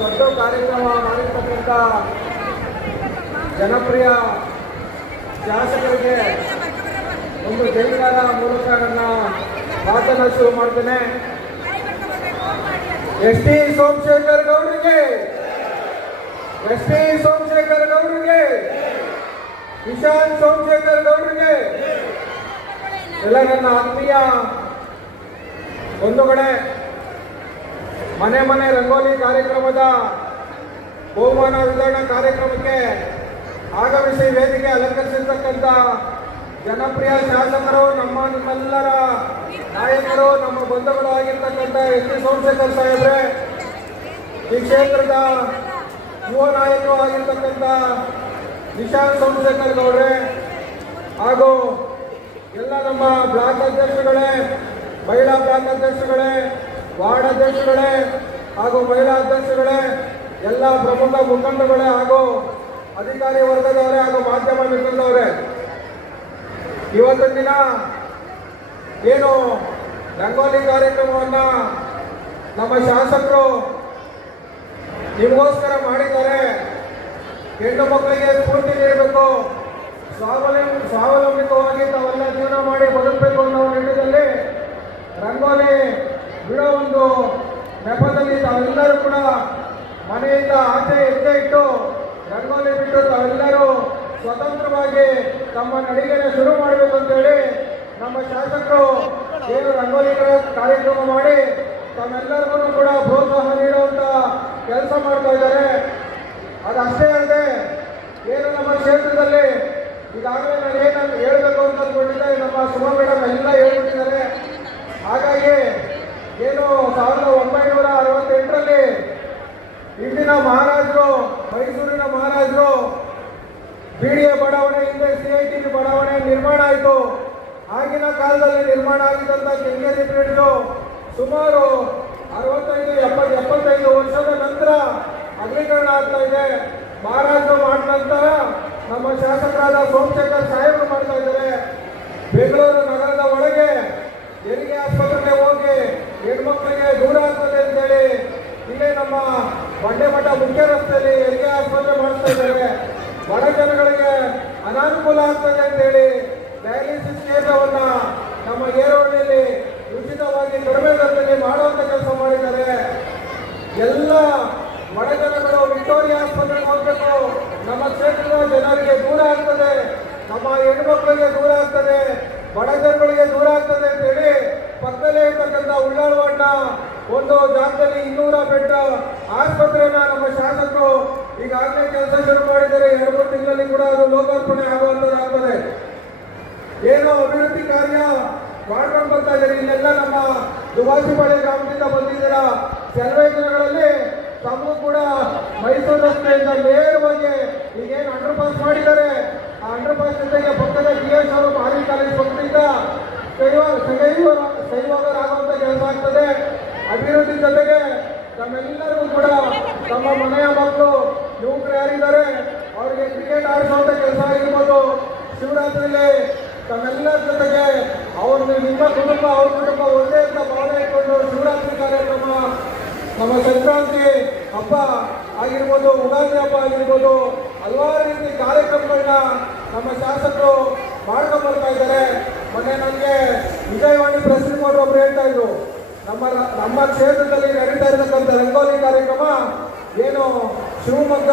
ದೊಡ್ಡ ಕಾರ್ಯಕ್ರಮ ಮಾಡಿರ್ತಕ್ಕಂಥ ಜನಪ್ರಿಯ ಶಾಸಕರಿಗೆ ಒಂದು ಜೈಕಾರ ಮೂಲಕ ನನ್ನ ಮಾತನ್ನು ಶುರು ಮಾಡ್ತೇನೆ. ಎಸ್ ಟಿ ಸೋಮಶೇಖರ್ ಗೌಡರಿಗೆ, ಎಸ್ ಟಿ ಸೋಮಶೇಖರ್ ಗೌಡರಿಗೆ, ಇಶಾಂತ್ ಸೋಮಶೇಖರ್ ಗೌಡರಿಗೆ, ಎಲ್ಲ ನನ್ನ ಆತ್ಮೀಯ ಬಂಧುಗಳೇ, ಮನೆ ಮನೆ ರಂಗೋಲಿ ಕಾರ್ಯಕ್ರಮದ ಬಹುಮಾನ ವಿತರಣಾ ಕಾರ್ಯಕ್ರಮಕ್ಕೆ ಆಗಮಿಸಿ ವೇದಿಕೆ ಅಲಂಕರಿಸಿರ್ತಕ್ಕಂಥ ಜನಪ್ರಿಯ ಶಾಸಕರು, ನಿಮ್ಮೆಲ್ಲರ ನಾಯಕರು, ನಮ್ಮ ಬಂಧುಗಳು ಆಗಿರ್ತಕ್ಕಂಥ ಎಸ್ ಟಿ ಸೋಮಶೇಖರ್ ಸಾಹೇಬ್ರೆ, ಈ ಕ್ಷೇತ್ರದ ಯುವ ನಾಯಕರು ಆಗಿರ್ತಕ್ಕಂಥ ನಿಶಾಂತ್ ಸೋಮಶೇಖರ್ ಗೌಡ್ರೆ, ಹಾಗೂ ಎಲ್ಲ ನಮ್ಮ ಬ್ಲಾಕ್ ಅಧ್ಯಕ್ಷಗಳೇ, ಮಹಿಳಾ ಬ್ಲಾಕ್ ಅಧ್ಯಕ್ಷಗಳೇ, ವಾರ್ಡ್ ಅಧ್ಯಕ್ಷಗಳೇ ಹಾಗೂ ಮಹಿಳಾ ಅಧ್ಯಕ್ಷಗಳೇ, ಎಲ್ಲ ಪ್ರಮುಖ ಮುಖಂಡಗಳೇ ಹಾಗೂ ಅಧಿಕಾರಿ ವರ್ಗದವರೇ ಹಾಗೂ ಮಾಧ್ಯಮ ಮಿತ್ರದವರೇ, ಇವತ್ತಿನ ದಿನ ಏನು ರಂಗೋಲಿ ಕಾರ್ಯಕ್ರಮವನ್ನು ನಮ್ಮ ಶಾಸಕರು ನಿಮಗೋಸ್ಕರ ಮಾಡಿದ್ದಾರೆ. ಹೆಣ್ಣು ಮಕ್ಕಳಿಗೆ ಸ್ಫೂರ್ತಿ ನೀಡಬೇಕು, ಸ್ವಾವಲಂಬಿತವಾಗಿ ತಾವೆಲ್ಲ ಜೀವನ ಮಾಡಿ ಬದುಕಬೇಕು ಅನ್ನೋ ನಿಟ್ಟಿನಲ್ಲಿ ರಂಗೋಲಿ ಬಿಡೋ ಒಂದು ನೆಪದಲ್ಲಿ ತಾವೆಲ್ಲರೂ ಕೂಡ ಮನೆಯಿಂದ ಆಚೆ ಹೆಜ್ಜೆ ಇಟ್ಟು ರಂಗೋಲಿ ಬಿಟ್ಟು ತಾವೆಲ್ಲರೂ ಸ್ವತಂತ್ರವಾಗಿ ತಮ್ಮ ನಡಿಗೆಯನ್ನು ಶುರು ಮಾಡಬೇಕು ಅಂತೇಳಿ ನಮ್ಮ ಶಾಸಕರು ಏನು ರಂಗೋಲಿ ಕಾರ್ಯಕ್ರಮ ಮಾಡಿ ತಮ್ಮೆಲ್ಲರಿಗೂ ಕೂಡ ಪ್ರೋತ್ಸಾಹ ನೀಡುವಂತ ಕೆಲಸ ಮಾಡ್ತಾ ಇದ್ದಾರೆ. ಅದಷ್ಟೇ ಅಲ್ಲದೆ ಏನು ನಮ್ಮ ಕ್ಷೇತ್ರದಲ್ಲಿ ಈಗಾಗಲೇ ನಾನು ಏನು ಹೇಳಬೇಕು ಅಂತ ಅಂದ್ಕೊಂಡಿದ್ದೆ, ನಮ್ಮ ಸುಮಾ ಮೇಡಮ್ ಎಲ್ಲ ಹೇಳ್ಬಿಟ್ಟಿದ್ದಾರೆ. ಹಾಗಾಗಿ ಏನು 1968ರಲ್ಲಿ ಇಂದಿನ ಮಹಾರಾಜರು, ಮೈಸೂರಿನ ಮಹಾರಾಜರು BDA ಬಡಾವಣೆ ಹಿಂದೆ CIT ಬಡಾವಣೆ ನಿರ್ಮಾಣ ಆಯಿತು. ಆಗಿನ ಕಾಲದಲ್ಲಿ ನಿರ್ಮಾಣ ಆಗಿದ್ದಂಥ ಕೆಂಗೇರಿ ಬ್ರಿಡ್ಜು ಸುಮಾರು 65-75 ವರ್ಷದ ನಂತರ ಅಗಲೀಕರಣ ಆಗ್ತಾ ಇದೆ. ಮಹಾರಾಜರು ಮಾಡಿದ ನಂತರ ನಮ್ಮ ಶಾಸಕರಾದ ಸೋಮಶೇಖರ್ ಸಾಹೇಬರು ಮಾಡ್ತಾ ಇದ್ದಾರೆ. ಬೆಂಗಳೂರು ನಗರದ ಒಳಗೆ ಹೆರಿಗೆ ಆಸ್ಪತ್ರೆಗೆ ಹೋಗಿ ಹೆಣ್ಮಕ್ಳಿಗೆ ದೂರ ಆಗ್ತದೆ ಅಂತೇಳಿ ಇಲ್ಲೇ ನಮ್ಮ ಬಂಡೆಮಠ ಮುಖ್ಯ ರಸ್ತೆಯಲ್ಲಿ ಹೆರಿಗೆ ಆಸ್ಪತ್ರೆ ಮಾಡಿಸ್ತಾ ಇದ್ದಾರೆ. ಬಡ ಜನಗಳಿಗೆ ಅನಾನುಕೂಲ ಆಗ್ತದೆ ಅಂತೇಳಿ ಡಯಾಲಿಸಿಸ್ ಕೇಂದ್ರವನ್ನ ನಮ್ಮ ಏರೋಹಳ್ಳಿಯಲ್ಲಿ ಉಚಿತವಾಗಿ ಕಡಿಮೆ ದರದಲ್ಲಿ ಮಾಡುವಂತ ಕೆಲಸ ಮಾಡಿದ್ದಾರೆ. ಎಲ್ಲ ಬಡ ಜನಗಳು ವಿಕ್ಟೋರಿಯಾ ಆಸ್ಪತ್ರೆಗೆ ಹೋಗಬೇಕು, ನಮ್ಮ ಕ್ಷೇತ್ರದ ಜನರಿಗೆ ದೂರ ಆಗ್ತದೆ, ನಮ್ಮ ಹೆಣ್ಮಕ್ಳಿಗೆ ದೂರ ಆಗ್ತದೆ, ಬಡ ಜನಗಳಿಗೆ ದೂರ ಆಗ್ತದೆ ಅಂತೇಳಿ ಪಕ್ಕದಲ್ಲೇ ಇರ್ತಕ್ಕಂಥ ಉಳ್ಳಾಳವಣ್ಣ ಒಂದು ಜಾಗದಲ್ಲಿ 200 ಬೆಡ್ ಆಸ್ಪತ್ರೆಯನ್ನ ನಮ್ಮ ಶಾಸಕರು ಈಗಾಗಲೇ ಕೆಲಸ ಶುರು ಮಾಡಿದ್ದಾರೆ. 2-3 ತಿಂಗಳಲ್ಲಿ ಕೂಡ ಅದು ಲೋಕಾರ್ಪಣೆ ಆಗುವಂತದ್ದಾಗ್ತದೆ. ಏನೋ ಅಭಿವೃದ್ಧಿ ಕಾರ್ಯ ಮಾಡ್ಕೊಂಡು ಬರ್ತಾ ಇದ್ದಾರೆ. ಇಲ್ಲೆಲ್ಲ ನಮ್ಮ ದುವಾಸಿಪಾಳ್ಯ ಗ್ರಾಮದಿಂದ ಬಂದಿದ್ದೀರಾ. ಕೆಲವೇ ದಿನಗಳಲ್ಲಿ ತಮಗೂ ಕೂಡ ಮೈಸೂರು ರಸ್ತೆಯಿಂದ ನೇರವಾಗಿ ಈಗೇನು ಅಂಡರ್ ಪಾಸ್ ಮಾಡಿದ್ದಾರೆ, ಆ ಅಂಡರ್ ಪಾಸ್ ಜೊತೆಗೆ ಪಕ್ಕದ BS ಅವರು ಮಾರಿ ಕಾಲೇಜ್ ಪಕ್ಕದಿಂದ ಸೈವಾಗರಾಗುವಂತ ಕೆಲಸ ಆಗ್ತದೆ. ಅಭಿವೃದ್ಧಿ ಜೊತೆಗೆ ತಮ್ಮೆಲ್ಲರಿಗೂ ಕೂಡ ತಮ್ಮ ಮನೆಯ ಮಕ್ಕಳು ಯುವಕರು ಯಾರಿದ್ದಾರೆ ಅವರಿಗೆ ಕ್ರಿಕೆಟ್ ಆಡಿಸುವಂತ ಕೆಲಸ ಆಗಿರ್ಬೋದು. ಶಿವರಾತ್ರಿಯಲ್ಲಿ ತಮ್ಮೆಲ್ಲರ ಜೊತೆಗೆ ನಿಮ್ಮ ಕುಟುಂಬ ಅವ್ರ ಕುಟುಂಬ ಒಂದೇ ಅಂತ ಭಾವನೆ ಇಟ್ಕೊಂಡು ಶಿವರಾತ್ರಿ ಕಾರ್ಯಕ್ರಮ, ನಮ್ಮ ಸಂಕ್ರಾಂತಿ ಹಬ್ಬ ಆಗಿರ್ಬೋದು, ಉಗಾದಿ ಹಬ್ಬ ಆಗಿರ್ಬೋದು, ಹಲವಾರು ರೀತಿ ಕಾರ್ಯಕ್ರಮಗಳನ್ನ ನಮ್ಮ ಶಾಸಕರು ಮಾಡ್ಕೊಂಡು ಬರ್ತಾ ಇದ್ದಾರೆ. ಮೊನ್ನೆ ನನಗೆ ವಿಜಯವಾಣಿ ಪ್ರೆಸ್ ರಿಪೋರ್ಟ್ ಒಬ್ರು ಹೇಳ್ತಾ ಇದ್ರು, ನಮ್ಮ ಕ್ಷೇತ್ರದಲ್ಲಿ ನಡೀತಾ ಇರತಕ್ಕಂಥ ರಂಗೋಲಿ ಕಾರ್ಯಕ್ರಮ ಏನು ಶಿವಮೊಗ್ಗ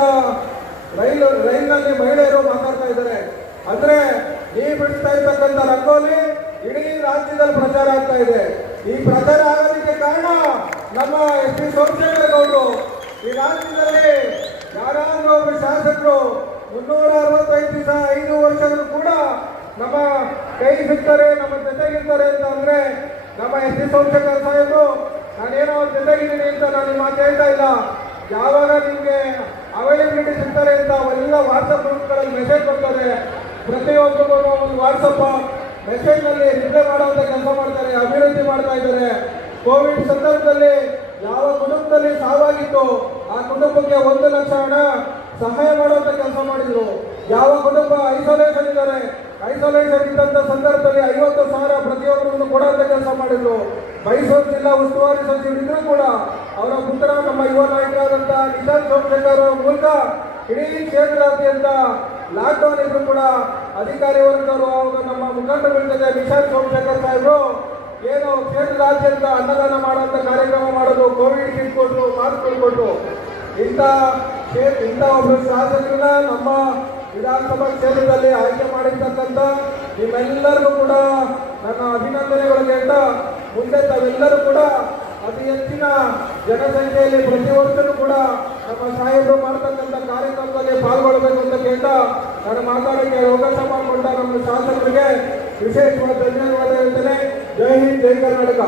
ರೈಲ್ನಲ್ಲಿ ಮಹಿಳೆಯರು ಮಾತಾಡ್ತಾ ಇದ್ದಾರೆ. ಅಂದ್ರೆ ನೀವು ಬಿಡಿಸ್ತಾ ಇರ್ತಕ್ಕಂಥ ರಂಗೋಲಿ ಇಡೀ ರಾಜ್ಯದಲ್ಲಿ ಪ್ರಚಾರ ಆಗ್ತಾ ಇದೆ. ಈ ಪ್ರಚಾರ ಆಗೋದಕ್ಕೆ ಕಾರಣ ನಮ್ಮ ಎಸ್ ಟಿ ಸೋಮಶೇಖರ್ ಗೌಡರು. ಈ ರಾಜ್ಯದಲ್ಲಿ ಯಾರಾದ್ರೂ ಒಬ್ಬರು ಶಾಸಕರು 365 ದಿವಸ 5 ವರ್ಷಗಳು ಕೂಡ ನಮ್ಮ ಕೈ ಸಿಗ್ತಾರೆ, ನಮ್ಮ ಜೊತೆಗಿರ್ತಾರೆ ಅಂತ ಅಂದ್ರೆ ನಮ್ಮ ಎಸ್ ಟಿ ಸೋಮಶೇಖರ್ ಸಾಹೇಬರು. ನಾನೇನೋ ಅವ್ರ ಜೊತೆಗಿದ್ದೀನಿ ಅಂತ ನಾನು ಮಾತು ಹೇಳ್ತಾ ಇಲ್ಲ. ಯಾವಾಗ ನಿಮ್ಗೆ ಅವೈಲಬಿಲಿಟಿ ಸಿಗ್ತಾರೆ ಅಂತ ಅವೆಲ್ಲ ವಾಟ್ಸಪ್ ಗ್ರೂಪ್ಗಳಲ್ಲಿ ಮೆಸೇಜ್ ಬರ್ತದೆ. ಪ್ರತಿಯೊಬ್ಬರು ಒಂದು ವಾಟ್ಸಪ್ ಮೆಸೇಜ್ ನಲ್ಲಿ ರಿಪ್ಲೈ ಮಾಡುವಂತ ಕೆಲಸ ಮಾಡ್ತಾರೆ, ಅಭಿವೃದ್ಧಿ ಮಾಡ್ತಾ ಇದ್ದಾರೆ. ಕೋವಿಡ್ ಸಂದರ್ಭದಲ್ಲಿ ಯಾವ ಕುಟುಂಬದಲ್ಲಿ ಸಾವಾಗಿತ್ತು ಆ ಕುಟುಂಬಕ್ಕೆ 1 ಲಕ್ಷ ಹಣ ಸಹಾಯ ಮಾಡುವಂತ ಕೆಲಸ ಮಾಡಿದ್ರು. ಯಾವ ಕುಟುಂಬ ಐಸೋಲೇಷನ್ ಇದ್ದಾರೆ ಐಸೋಲೇಷನ್ ಇದ್ದಂತ ಸಂದರ್ಭದಲ್ಲಿ 50,000 ಪ್ರತಿಯೊಬ್ಬರನ್ನು ಕೊಡುವಂತ ಕೆಲಸ ಮಾಡಿದ್ರು. ಮೈಸೂರು ಜಿಲ್ಲಾ ಉಸ್ತುವಾರಿ ಸಚಿವರಿದ್ರು ಕೂಡ ಅವರ ಪುತ್ರ ನಮ್ಮ ಯುವ ನಾಯಕರಾದಂತ ನಿಶಾಂತ್ ಸೋಮಶೇಖರ್ ಅವರ ಮೂಲಕ ಇಡೀ ಕ್ಷೇತ್ರಾದ್ಯಂತ ಲಾಕ್ಡೌನ್ ಇದ್ರು ಕೂಡ ಅಧಿಕಾರಿ ವರ್ಗದವರು ಅವಾಗ ನಮ್ಮ ಮುಖಂಡಗಳ ಜೊತೆ ನಿಶಾಂತ್ ಸೋಮಶೇಖರ್ ಸಾಹೇಬರು ಏನು ಕ್ಷೇತ್ರಾದ್ಯಂತ ಅನ್ನದಾನ ಮಾಡುವಂತ ಕಾರ್ಯಕ್ರಮ ಮಾಡೋದು, ಕೋವಿಡ್ ಕಿಟ್ ಕೊಟ್ಟು ಮಾಸ್ಕ್ ಕೊಟ್ಟು ಇಂಥ ಒಬ್ಬರು ಶಾಸಕರನ್ನ ನಮ್ಮ ವಿಧಾನಸಭಾ ಕ್ಷೇತ್ರದಲ್ಲಿ ಆಯ್ಕೆ ಮಾಡಿರ್ತಕ್ಕಂಥ ನಿಮ್ಮೆಲ್ಲರಿಗೂ ಕೂಡ ನನ್ನ ಅಭಿನಂದನೆಗಳು ಹೇಳ್ತಾ, ಮುಂದೆ ತಾವೆಲ್ಲರೂ ಕೂಡ ಅತಿ ಹೆಚ್ಚಿನ ಜನಸಂಖ್ಯೆಯಲ್ಲಿ ಪ್ರತಿ ವರ್ಷವೂ ಕೂಡ ನಮ್ಮ ಸಾಹೇಬರು ಮಾಡ್ತಕ್ಕಂಥ ಕಾರ್ಯಕ್ರಮದಲ್ಲಿ ಪಾಲ್ಗೊಳ್ಳಬೇಕು ಅಂತ ಕೇಳ್ತಾ ನಾನು ಮಾತಾಡೋಕ್ಕೆ ಅವಕಾಶ ಮಾಡಿಕೊಂಡ ನಮ್ಮ ಶಾಸಕರಿಗೆ ವಿಶೇಷವಾದ ಧನ್ಯವಾದ ಹೇಳ್ತೇನೆ. ಜೈ ಹಿಂದ್, ಜೈ ಕರ್ನಾಟಕ.